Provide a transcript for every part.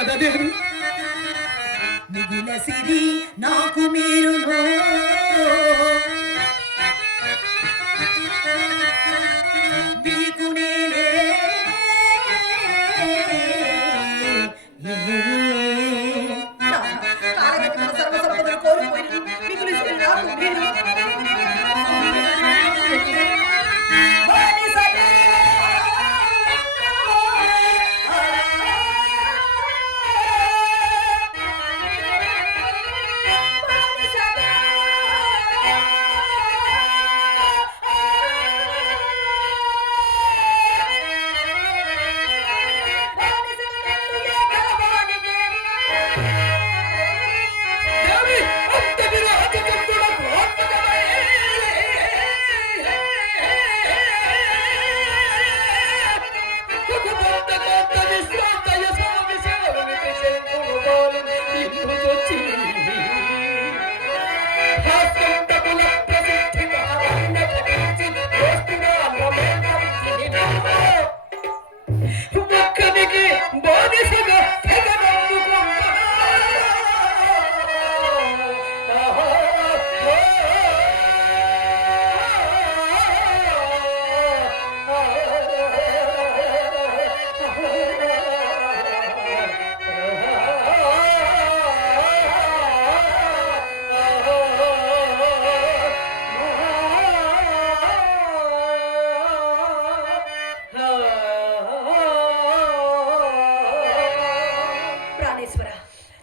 కదా దేవి మిగిల సిరి నాకు మీరు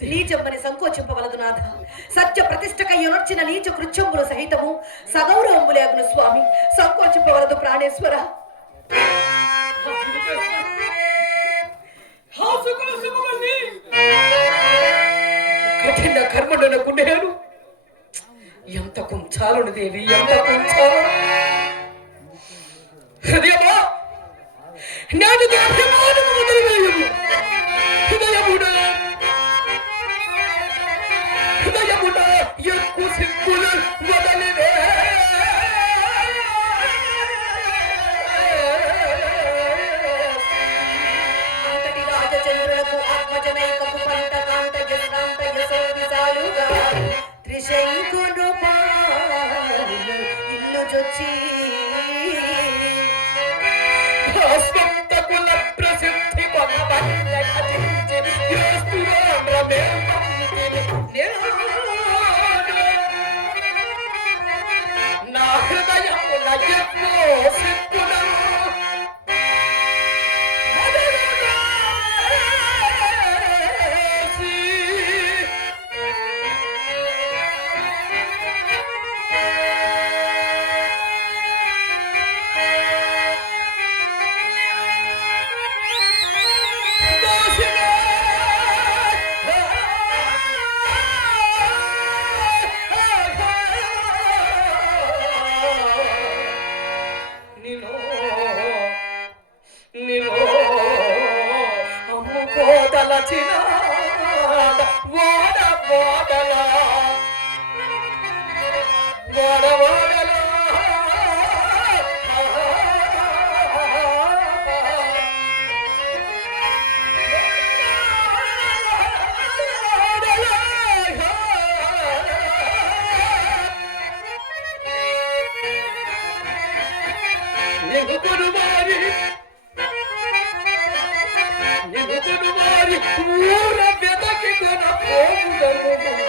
నీచమ్మని సంకోచింపవలదు నాథ. సత్య ప్రతిష్టకై యొనర్చిన నీచ కృత్యములు సహితము సగౌరవములేగును స్వామి. సంకోచింపవలదు ప్రాణేశ్వర. కఠిన కర్మడనకు నేను. ఎంత కుంచాలను దేవి ఎంత కుంచాలను. హృదయముడ ఎక్కువ సిక్కులు అంతటి రాజచంద్రులకు ఆత్మజనైకపు పంట కాంత జశాంత యశోదిశాలుగా త్రిశంకుడు పాలు ఇల్లు చొచ్చి కాచిన ఓడ ఓడల ఓడ ఓడల Thank you. ಊರ ಬೆದಕಿದನ ಹೋಗುವುದನ್ನು